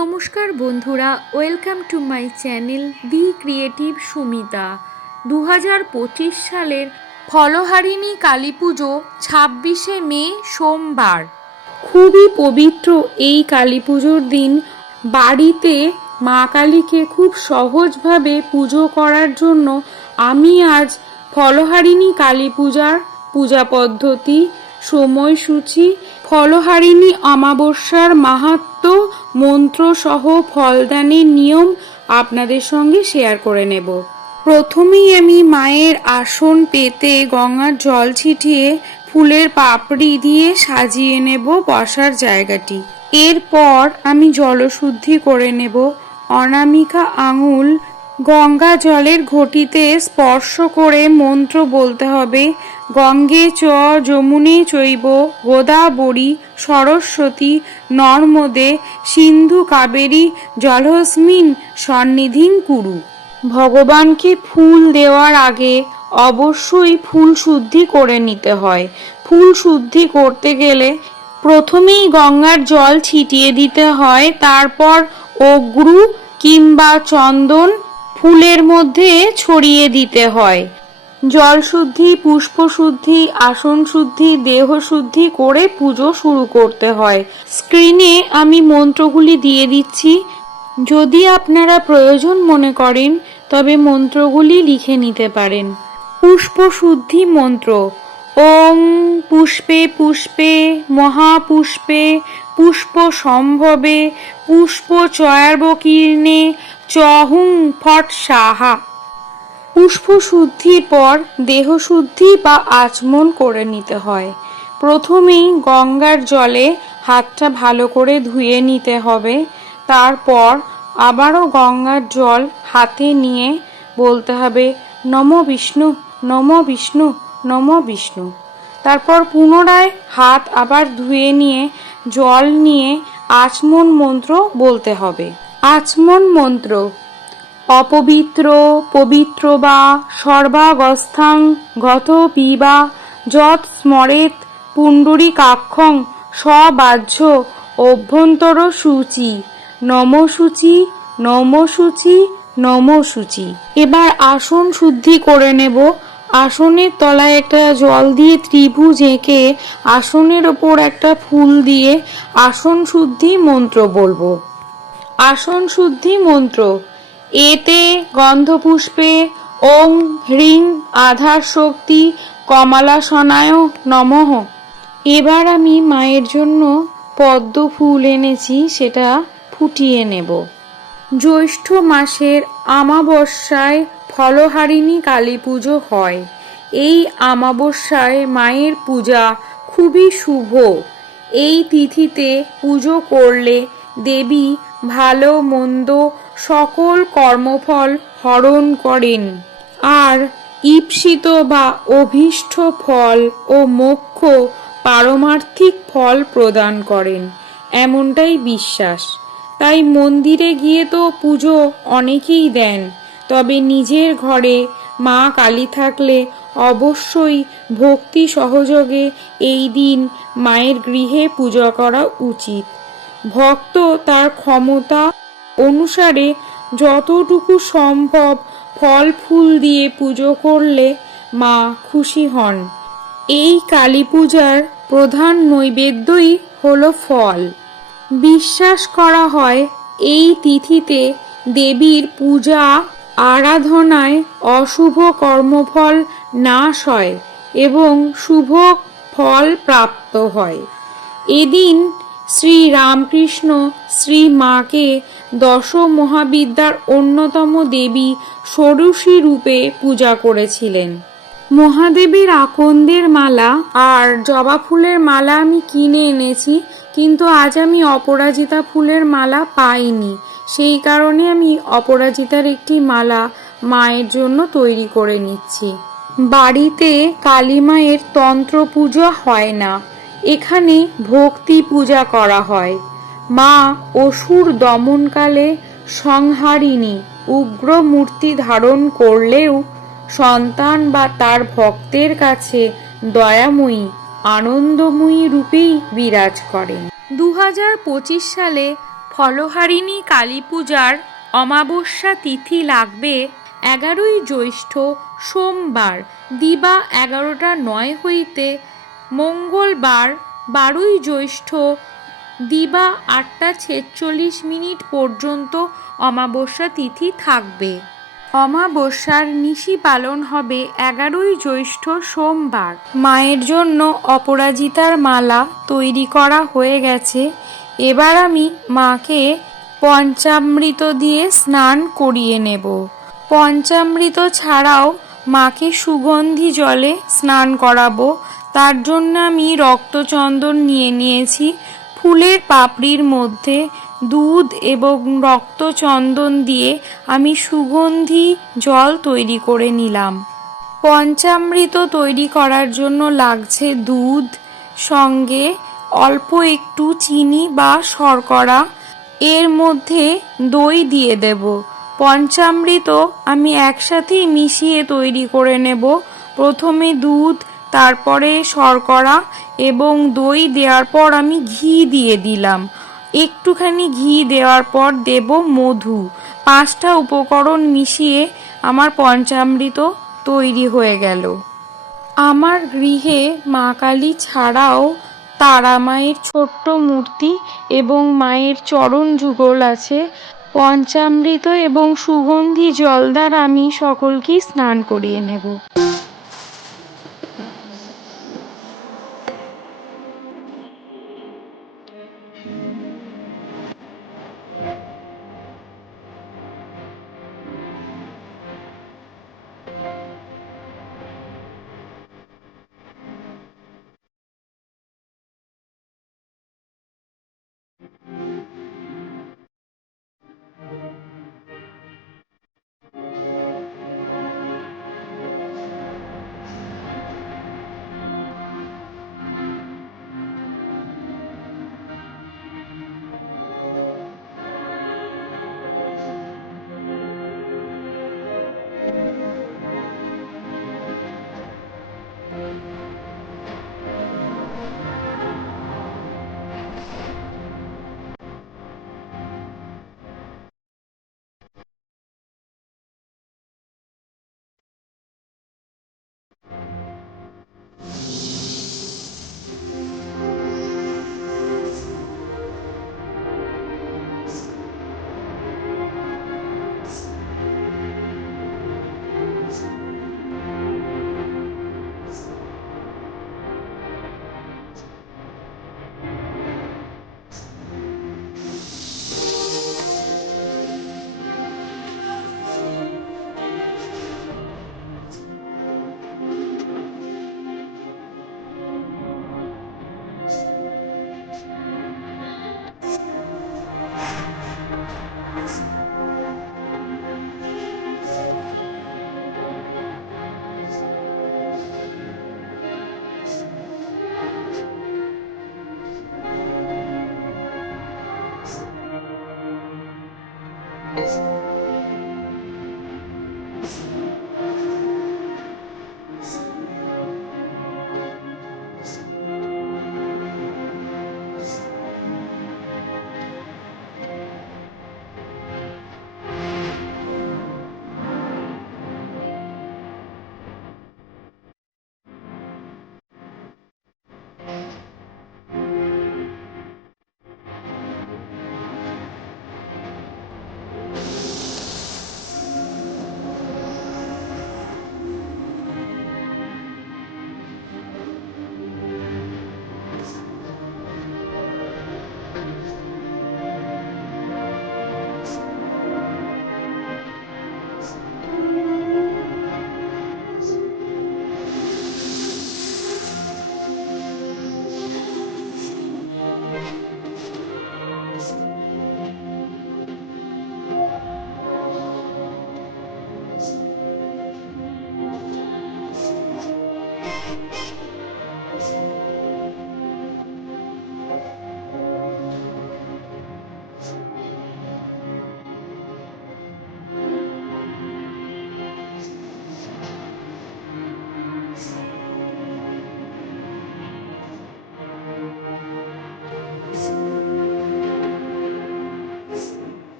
নমস্কার বন্ধুরা, welcome to my channel Be Creative Sumita. দু হাজার পঁচিশ সালের ফলহারিণী কালী পুজো ছাব্বিশে মে, সোমবার। খুবই পবিত্র এই কালী পুজোর দিন। বাড়িতে মা কালীকে খুব সহজভাবে পুজো করার জন্য আমি আজ ফলহারিণী কালী পূজার পূজা পদ্ধতি, সময়সূচি, ফলহারিণী অমাবস্যার মাহাত্ম মন্ত্রসহ ফলদানের নিয়ম আপনাদের সঙ্গে শেয়ার করে নেব। প্রথমেই আমি মায়ের আসন পেতে গঙ্গার জল ছিটিয়ে ফুলের পাপড়ি দিয়ে সাজিয়ে নেব বসার জায়গাটি। এরপর আমি জলশুদ্ধি করে নেব। অনামিকা আঙুল গঙ্গা জলের ঘটিতে স্পর্শ করে মন্ত্র বলতে হবে, গঙ্গে চ যমুনে চৈব, গোদাবরী, সরস্বতী, নর্মদে সিন্ধু কাবেরী, জলহস্মিন সন্নিধিং কুরু। ভগবানকে ফুল দেওয়ার আগে অবশ্যই ফুল শুদ্ধি করে নিতে হয়। ফুল শুদ্ধি করতে গেলে প্রথমেই গঙ্গার জল ছিটিয়ে দিতে হয়, তারপর অগ্রু কিংবা চন্দন ফুলের মধ্যে ছড়িয়ে দিতে হয়। জল শুদ্ধি, পুষ্প শুদ্ধি, আসন শুদ্ধি, দেহ শুদ্ধি করে পুজো শুরু করতে হয়। স্ক্রিনে আমি মন্ত্রগুলি দিয়ে দিচ্ছি। যদি আপনারা প্রয়োজন মনে করেন, তবে মন্ত্রগুলি লিখে নিতে পারেন। পুষ্প শুদ্ধি মন্ত্র। ওং পুষ্পে পুষ্পে, মহাপুষ্পে, পুষ্প সম্ভবে, পুষ্প চয়ার্বকীর্ণে চহুং ফট সাহা। পুষ্প শুদ্ধির পর দেহ শুদ্ধি বা আচমন করে নিতে হয়। প্রথমেই গঙ্গার জলে হাতটা ভালো করে ধুয়ে নিতে হবে। তারপর আবারও গঙ্গার জল হাতে নিয়ে বলতে হবে, নম বিষ্ণু নম বিষ্ণু নম বিষ্ণু। তারপর পুনরায় হাত আবার ধুয়ে নিয়ে জল নিয়ে আচমন মন্ত্র বলতে হবে। আচমন মন্ত্র। অপবিত্র, পবিত্র বা সর্বাগস্থাং গত পিবা যৎ স্মরেত পুণ্ডরীকাক্ষং সবাহ্য অভ্যন্তর সূচি। নমসূচি নমসূচি নমসূচি। এবার আসন শুদ্ধি করে নেব। আসনের তলায় একটা জল দিয়ে ত্রিভুজ এঁকে আসনের ওপর একটা ফুল দিয়ে আসন শুদ্ধি মন্ত্র বলব। আসন শুদ্ধি মন্ত্র। এতে গন্ধপুষ্পে ওং হ্রিং আধার শক্তি কমলাসনায় নমঃ। এবার আমি মায়ের জন্য পদ্ম ফুল এনেছি, সেটা ফুটিয়ে নেব। জ্যৈষ্ঠ মাসের আমাবস্যায় ফলহারিণী কালী পুজো হয়। এই আমাবস্যায় মায়ের পূজা খুবই শুভ। এই তিথিতে পুজো করলে দেবী ভালো, মন্দ, সকল কর্মফল হরণ করেন। আর ঈপ্সিত বা অভীষ্ট ফল ও মোক্ষ পারমার্থিক ফল প্রদান করেন। এমনটাই বিশ্বাস। তাই মন্দিরে গিয়ে তো পুজো অনেকেই দেন, তবে নিজের ঘরে মা কালী থাকলে অবশ্যই ভক্তি সহযোগে এই দিন মায়ের গৃহে পূজা করা উচিত। ভক্ত তার ক্ষমতা অনুসারে যতটুকু সম্ভব ফল ফুল দিয়ে পুজো করলে মা খুশি হন। এই কালী পূজার প্রধান নৈবেদ্যই হল ফল। বিশ্বাস করা হয় এই তিথিতে দেবীর পূজা, আরাধনায় অশুভ কর্মফল নাশ হয় এবং শুভ ফল প্রাপ্ত হয়। এদিন শ্রী রামকৃষ্ণ শ্রী মাকে দশ মহাবিদ্যার অন্যতম দেবী ষোড়শী রূপে পূজা করেছিলেন। মহাদেবীর আকন্দের মালা আর জবা ফুলের মালা আমি কিনে এনেছি, কিন্তু আজ আমি অপরাজিতা ফুলের মালা পাইনি। সেই কারণে আমি অপরাজিতার একটি মালা মায়ের জন্য তৈরি করে নিচ্ছি। বাড়িতে কালী মায়ের তন্ত্র পুজো হয় না। এখানে ভক্তি পূজা করা হয়। মা অসুর দমনকালে সংহারিণী উগ্র মূর্তি ধারণ করলেও সন্তান বা তার ভক্তের কাছে দয়াময়ী, আনন্দময়ী রূপেই বিরাজ করেন। দু হাজার পঁচিশ সালে ফলহারিণী কালী পূজার অমাবস্যা তিথি লাগবে এগারোই জ্যৈষ্ঠ সোমবার। দিবা এগারোটা নয় হইতে মঙ্গলবার বারোই জ্যৈষ্ঠ দিবা আটটা ছেচল্লিশ মিনিট পর্যন্ত অমাবস্যা তিথি থাকবে। অমাবস্যার নিশি পালন হবে এগারোই জ্যৈষ্ঠ সোমবার। মায়ের জন্য অপরাজিতার মালা তৈরি করা হয়ে গেছে। এবার আমি মাকে পঞ্চামৃত দিয়ে স্নান করিয়ে নেব। পঞ্চামৃত ছাড়াও মাকে সুগন্ধি জলে স্নান করাবো। তার জন্য আমি রক্তচন্দন নিয়ে নিয়েছি। ফুলের পাপড়ির মধ্যে দুধ এবং রক্তচন্দন দিয়ে আমি সুগন্ধি জল তৈরি করে নিলাম। পঞ্চামৃত তৈরি করার জন্য লাগছে দুধ, সঙ্গে অল্প একটু চিনি বা শর্করা। এর মধ্যে দই দিয়ে দেব। পঞ্চামৃত আমি একসাথেই মিশিয়ে তৈরি করে নেব। প্রথমে দুধ তারপরে শর্করা এবং দই দেওয়ার পর আমি ঘি দিয়ে দিলাম। একটুখানি ঘি দেওয়ার পর দেব মধু। পাঁচটা উপকরণ মিশিয়ে আমার পঞ্চামৃত তৈরি হয়ে গেল। আমার গৃহে মা কালী ছাড়াও তারা মায়ের ছোট্ট মূর্তি এবং মায়ের চরণ যুগল আছে। পঞ্চামৃত এবং সুগন্ধি জল দ্বারা আমি সকলকেই স্নান করিয়ে নেব।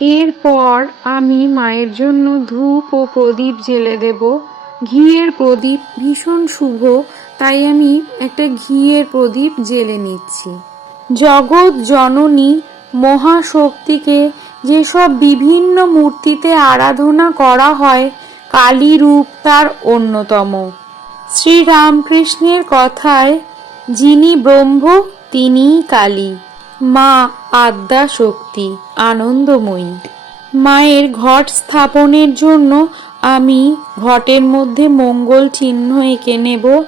এরপর আমি মায়ের জন্য ধূপ ও প্রদীপ জেলে দেব। ঘিয়ের প্রদীপ ভীষণ শুভ, তাই আমি একটা ঘিয়ের প্রদীপ জেলে নিচ্ছি। জগৎ, জননী, মহাশক্তিকে যেসব বিভিন্ন মূর্তিতে আরাধনা করা হয় কালী রূপ তার অন্যতম। শ্রীরামকৃষ্ণের কথায়, যিনি ব্রহ্ম, তিনিই কালী। মা আদ্যা শক্তি আনন্দময়ী। মায়ের ঘট স্থাপনের জন্য আমি ঘটের মধ্যে মঙ্গল চিহ্ন এঁকে নেব।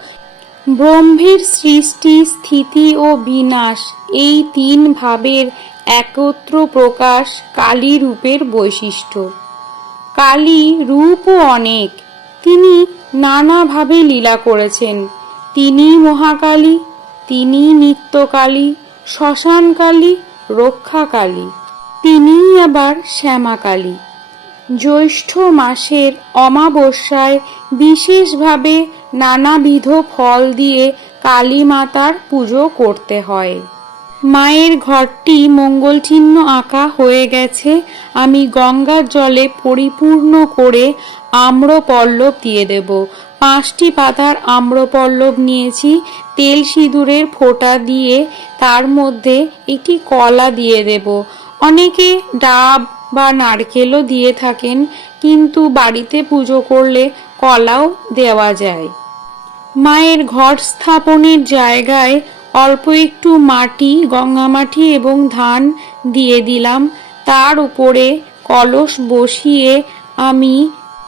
ব্রহ্মের সৃষ্টি, স্থিতি ও বিনাশ এই তিন ভাবের একত্র প্রকাশ কালী রূপের বৈশিষ্ট্য। কালী রূপও অনেক, তিনি নানাভাবে লীলা করেছেন। তিনি মহাকালী তিনি নিত্যকালী শ্মশানকালী, রক্ষাকালী, তিনিই আবার শ্যামাকালী। জ্যৈষ্ঠ মাসের অমাবস্যায় বিশেষভাবে নানাবিধ ফল দিয়ে কালী মাতার পুজো করতে হয়। মায়ের ঘরটি মঙ্গল চিহ্ন আঁকা হয়ে গেছে। আমি গঙ্গার জলে পরিপূর্ণ করে আম্রপল্লব দিয়ে দেব। পাঁচটি পাতার আম্রপল্লব নিয়েছি। তেল সিঁদুরের ফোঁটা দিয়ে তার মধ্যে একটি কলা দিয়ে দেব। অনেকে ডাব বা নারকেলও দিয়ে থাকেন, কিন্তু বাড়িতে পুজো করলে কলাও দেওয়া যায়। মায়ের ঘট স্থাপনের জায়গায় অল্প একটু মাটি গঙ্গামাটি এবং ধান দিয়ে দিলাম। তার উপরে কলস বসিয়ে আমি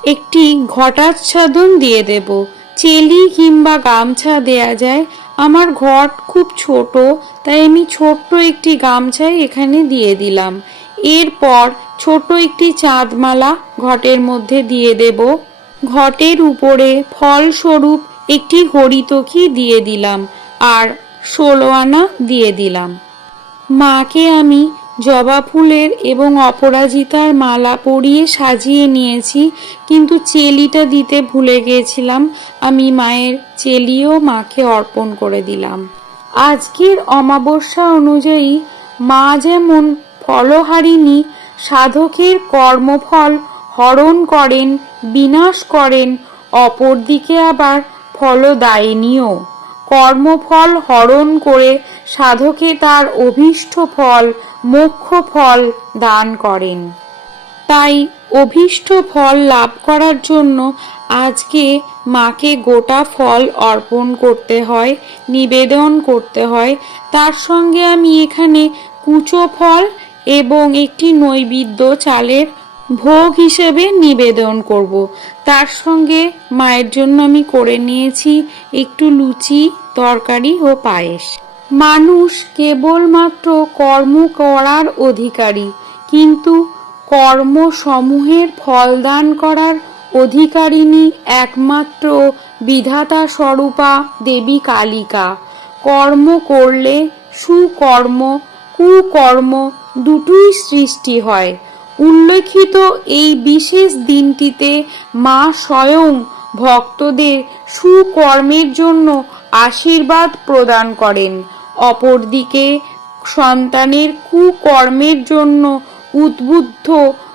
একটি ঘটাচ্ছাদন দিয়ে দেব। চেলি কিংবা গামছা দেয়া যায়। আমার ঘট খুব ছোট, তাই আমি ছোট্ট একটি গামছাই এখানে দিয়ে দিলাম। এরপর ছোট একটি চাঁদমালা ঘটের মধ্যে দিয়ে দেব। ঘটের উপরে ফলস্বরূপ একটি হরিতকি দিয়ে দিলাম আর ষোলো আনা দিয়ে দিলাম। মাকে আমি জবা ফুলের এবং অপরাজিতার মালা পরিয়ে সাজিয়ে নিয়েছি, কিন্তু চেলিটা দিতে ভুলে গিয়েছিলাম আমি মায়ের চেলিও মাকে অর্পণ করে দিলাম। আজকের অমাবস্যা অনুযায়ী মা যেমন ফলহারিণী, সাধকের কর্মফল হরণ করেন, বিনাশ করেন, অপরদিকে আবার ফলদায়িনীও। কর্মফল হরণ করে সাধকে তার অভীষ্ট ফল মোক্ষ ফল দান করেন। তাই অভীষ্ট ফল লাভ করার জন্য আজকে মাকে গোটা ফল অর্পণ করতে হয়, নিবেদন করতে হয়। তার সঙ্গে আমি এখানে কুচো ফল এবং একটি নৈবেদ্য চালের ভোগ হিসেবে নিবেদন করব। তার সঙ্গে মায়ের জন্য আমি করে নিয়েছি একটু লুচি, তরকারি ও পায়েস। মানুষ কেবলমাত্র কর্ম করার অধিকারী, কিন্তু কর্মসমূহের ফলদান করার অধিকারিণী একমাত্র বিধাতা স্বরূপা দেবী কালিকা। কর্ম করলে সুকর্ম, কুকর্ম দুটোই সৃষ্টি হয়। উল্লেখিত এই বিশেষ দিনটিতে মা স্বয়ং ভক্তদের সুকর্মের জন্য আশীর্বাদ প্রদান করেন। অপরদিকে সন্তানের কুকর্মের জন্য উদ্বুদ্ধ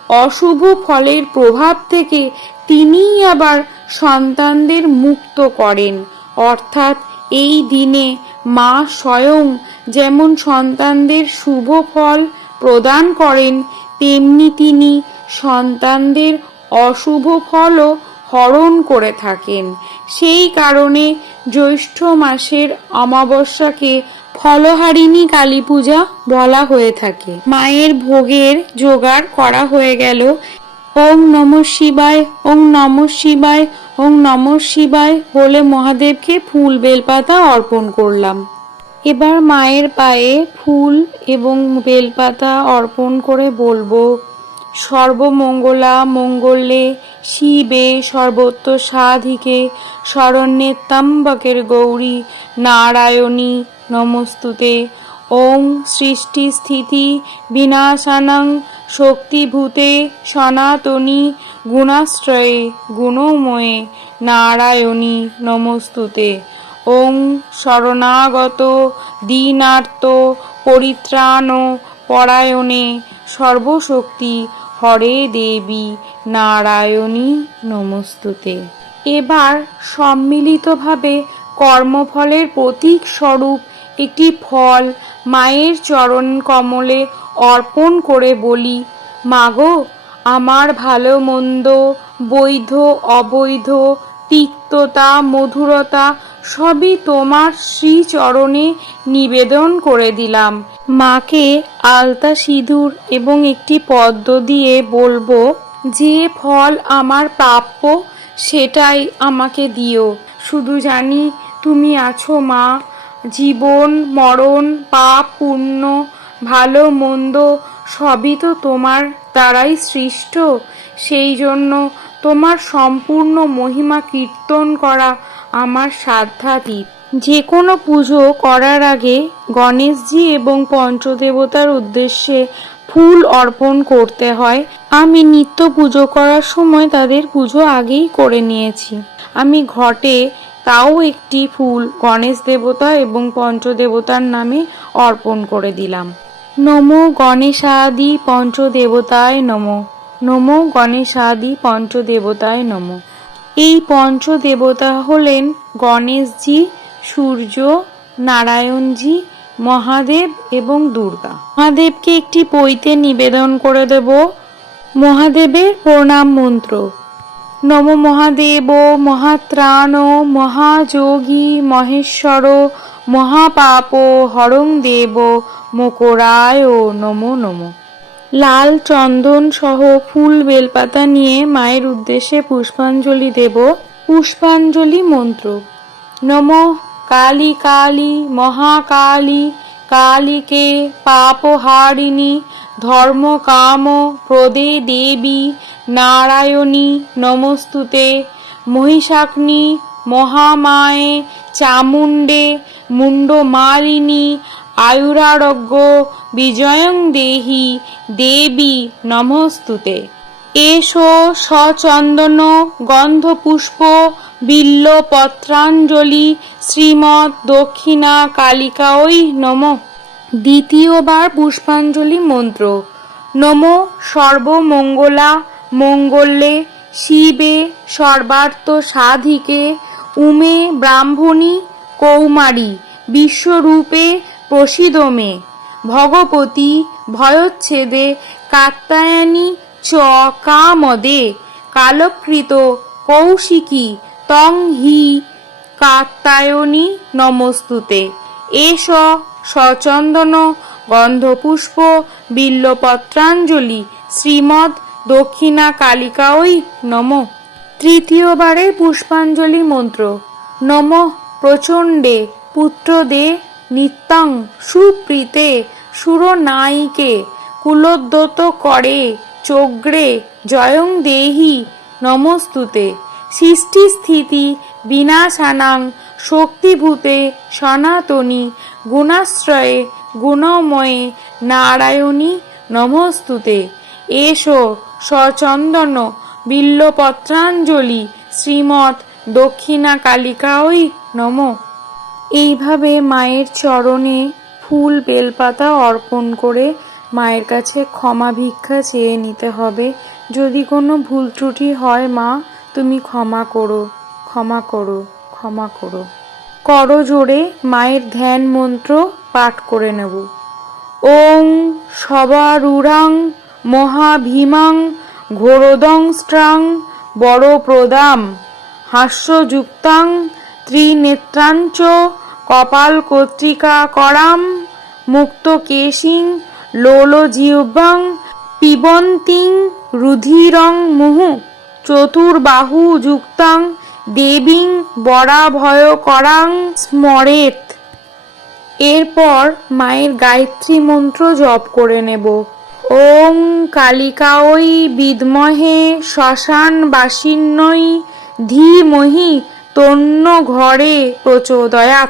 অশুভ ফলের প্রভাব থেকে তিনিই আবার সন্তানদের মুক্ত করেন। অর্থাৎ এই দিনে মা স্বয়ং যেমন সন্তানদের শুভ ফল প্রদান করেন, তেমনি তিনি সন্তানদের অশুভ ফলও হরণ করে থাকেন। সেই কারণে জ্যৈষ্ঠ মাসের অমাবস্যাকে ফলহারিণী কালী পূজা বলা হয়ে থাকে। মায়ের ভোগের জোগাড় করা হয়ে গেল। ওং নম শিবায় ওম নম শিবায় ওম নম শিবায় বলে মহাদেবকে ফুল বেলপাতা অর্পণ করলাম। এবার মায়ের পায়ে ফুল এবং বেলপাতা অর্পণ করে বলব, সর্বমঙ্গলা মঙ্গলে শিবে সর্বত্র সাধিকে, শরণ্যে তাম্বকের গৌরী, নারায়ণী নমস্তুতে। ওং সৃষ্টি স্থিতি বিনাশানং শক্তিভূতে সনাতনী গুণাশ্রয়ে গুণময়ে নারায়ণী নমস্তুতে। ওং শরণাগত দীনার্ত পরিত্রাণ পরায়ণে সর্বশক্তি হরে দেবী নারায়ণী নমস্তুতে। এবার সম্মিলিতভাবে কর্মফলের প্রতীক স্বরূপ একটি ফল মায়ের চরণ কমলে অর্পণ করে বলি, মাগো, আমার ভালো মন্দ, বৈধ, অবৈধ, তিক্ততা, মধুরতা সবই তোমার শ্রীচরণে নিবেদন করে দিলাম। মাকে আলতা সিঁদুর এবং একটি পদ্ম দিয়ে বলব, যে ফল আমার প্রাপ্য, সেটাই আমাকে দিও। শুধু জানি তুমি আছো মা জীবন, মরণ, পাপ, পুণ্য, ভালো, মন্দ সবই তো তোমার দ্বারাই সৃষ্ট। সেই জন্য তোমার সম্পূর্ণ মহিমা কীর্তন করা আমার সাধ্যাতীত। যে কোনো পুজো করার আগে গণেশজি এবং পঞ্চদেবতার উদ্দেশ্যে ফুল অর্পণ করতে হয়। আমি নিত্য পুজো করার সময় তাদের পুজো আগেই করে নিয়েছি। আমি ঘটে তাও একটি ফুল, গণেশ দেবতা এবং পঞ্চদেবতার নামে অর্পণ করে দিলাম। নমো গণেশাদি পঞ্চদেবতায় নমো। নমো গণেশাদি পঞ্চদেবতায় নমো। এই পঞ্চদেবতা হলেন গণেশজি, সূর্য, নারায়ণজি, মহাদেব এবং দুর্গা। মহাদেবকে একটি পৈতে নিবেদন করে দেব। মহাদেবের প্রণাম মন্ত্র নম মহাদেব, মহাত্রাণ, মহাযোগী, মহেশ্বর, মহাপাপ হরং দেব মকরায়, নমো নমো। লাল চন্দন সহ ফুল বেলপাতা নিয়ে মায়ের উদ্দেশ্যে পুষ্পাঞ্জলি দেব। পুষ্পাঞ্জলি মন্ত্র। নম কালী কালী মহাকালী, কালীকে পাপহারিণী ধর্ম কাম প্রদে দেবী নারায়ণী নমস্তুতে। মহিষাগ্নি মহামায়ে চামুণ্ডে মুন্ডমালিনী আয়ুরারোগ্য বিজয়ং দেহি দেবী নমস্তুতে। এসো সচন্দন গন্ধপুষ্প বিল্ল পত্রাঞ্জলি শ্রীমৎ দক্ষিণা কালিকাঐ নম। দ্বিতীয়বার পুষ্পাঞ্জলি মন্ত্র। নম সর্বমঙ্গলা মঙ্গলে শিবে সর্বার্থ সাধিকে উমে ব্রাহ্মণী কৌমারী বিশ্বরূপে প্রসিদমে। ভগবতী ভয়চ্ছেদে কাত্যায়নী চ কামদে কালকৃত কৌশিকী তং হি কাত্যায়নী নমস্তুতে। এস সচন্দন গন্ধপুষ্প, বিল্লপত্রাঞ্জলি শ্রীমৎ দক্ষিণা কালিকাঐ নম। তৃতীয়বারে পুষ্পাঞ্জলি মন্ত্র। নম প্রচণ্ডে, পুত্রদে, নিত্যং, সুপ্রীতে, সুরনায়িকে, কুলোদ্যত করে, চোগ্রে, জয়ং দেহি, নমস্তুতে। সৃষ্টি স্থিতি বিনাশানাং, শক্তিভূতে, সনাতনী গুণাশ্রয়ে, গুণময়ে নারায়ণী নমস্তুতে। এসো সচন্দন বিল্লপত্রাঞ্জলি শ্রীমৎ দক্ষিণা কালিকাঐ নম। এইভাবে মায়ের চরণে ফুল বেলপাতা অর্পণ করে মায়ের কাছে ক্ষমা ভিক্ষা চেয়ে নিতে হবে। যদি কোনো ভুল ত্রুটি হয় মা, তুমি ক্ষমা করো ক্ষমা করো ক্ষমা করো। করো জোরে মায়ের ধ্যান মন্ত্র পাঠ করে নেব। ওং সবারুরাং মহাভীমাং ঘোরদং স্ট্রাং বড় প্রদাম হাস্যযুক্তাং ত্রিনেত্রাঞ্চ কপাল কর্তিকা করাম মুক্ত কেশিং লোলজিহ্বাং পিবন্তিং রুধিরং মুহু চতুর্বাহু যুক্তাং দেবীং বরাভয় করাং স্মরেত। এরপর মায়ের গায়ত্রী মন্ত্র জপ করে নেব। ওং কালিকাঐ বিদমহে শ্মশান বাসিন্নই ধীমহি তন্য ঘরে প্রচোদয়াত।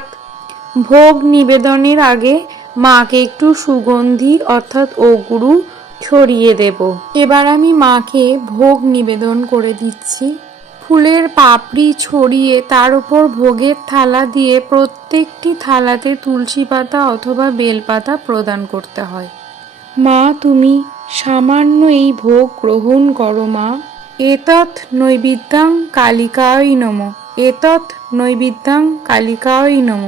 ভোগ নিবেদনের আগে মাকে একটু সুগন্ধি অর্থাৎ ওগুরু ছড়িয়ে দেব। এবার আমি মাকে ভোগ নিবেদন করে দিচ্ছি। ফুলের পাপড়ি ছড়িয়ে তার উপর ভোগের থালা দিয়ে প্রত্যেকটি থালাতে তুলসী পাতা অথবা বেলপাতা প্রদান করতে হয়। মা তুমি সামান্য এই ভোগ গ্রহণ করো মা। এতৎ নৈবিদ্যাং কালিকায় নম। এতৎ নৈবিদ্যাং কালিকায় নম।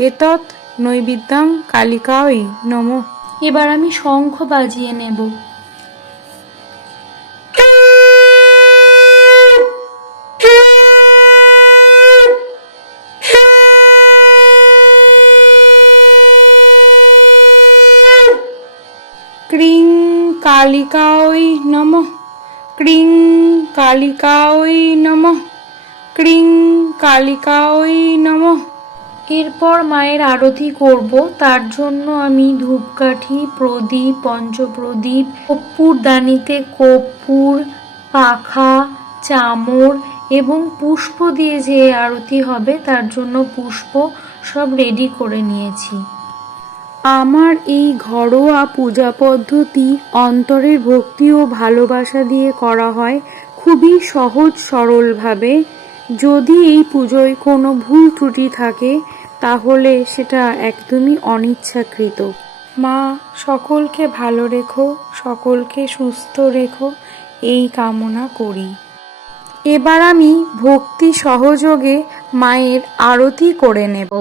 এতৎ নৈবিদ্যাং কালিকায় নম। এবার আমি শঙ্খ বাজিয়ে নেব। কালিকায় নমঃ। ক্রিং কালিকায় নমঃ। ক্রিং কালিকায় নমঃ। এরপর মায়ের আরতি করব, তার জন্য আমি ধূপকাঠি, প্রদীপ, পঞ্চপ্রদীপ কর্পূর দানিতে কর্পূর পাখা, চামর এবং পুষ্প দিয়ে যে আরতি হবে, তার জন্য পুষ্প সব রেডি করে নিয়েছি। আমার এই ঘরোয়া পূজা পদ্ধতি অন্তরের ভক্তি ও ভালোবাসা দিয়ে করা হয় খুবই সহজ সরলভাবে। যদি এই পুজোয় কোনো ভুল ত্রুটি থাকে, তাহলে সেটা একদমই অনিচ্ছাকৃত। মা, সকলকে ভালো রেখো, সকলকে সুস্থ রেখো, এই কামনা করি। এবার আমি ভক্তি সহযোগে মায়ের আরতি করে নেব।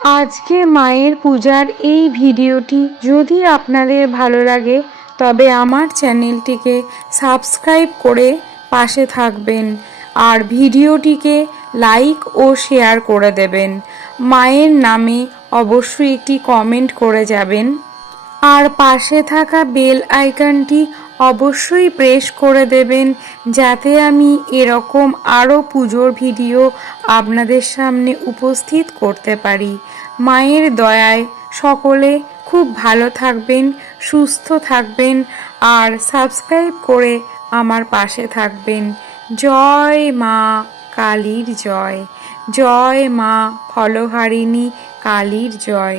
আজকে মায়ের পূজার এই ভিডিওটি যদি আপনাদের ভালো লাগে, তবে আমার চ্যানেলটিকে সাবস্ক্রাইব করে পাশে থাকবেন আর ভিডিওটিকে লাইক ও শেয়ার করে দেবেন। মায়ের নামে অবশ্যই একটি কমেন্ট করে যাবেন। আর পাশে থাকা বেল আইকনটি অবশ্যই প্রেস করে দেবেন যাতে আমি এরকম আরও পুজোর ভিডিও আপনাদের সামনে উপস্থিত করতে পারি। মায়ের দয়ায় সকলে খুব ভালো থাকবেন, সুস্থ থাকবেন আর সাবস্ক্রাইব করে আমার পাশে থাকবেন। জয় মা কালীর জয় জয় মা ফলহারিণী কালীর জয়।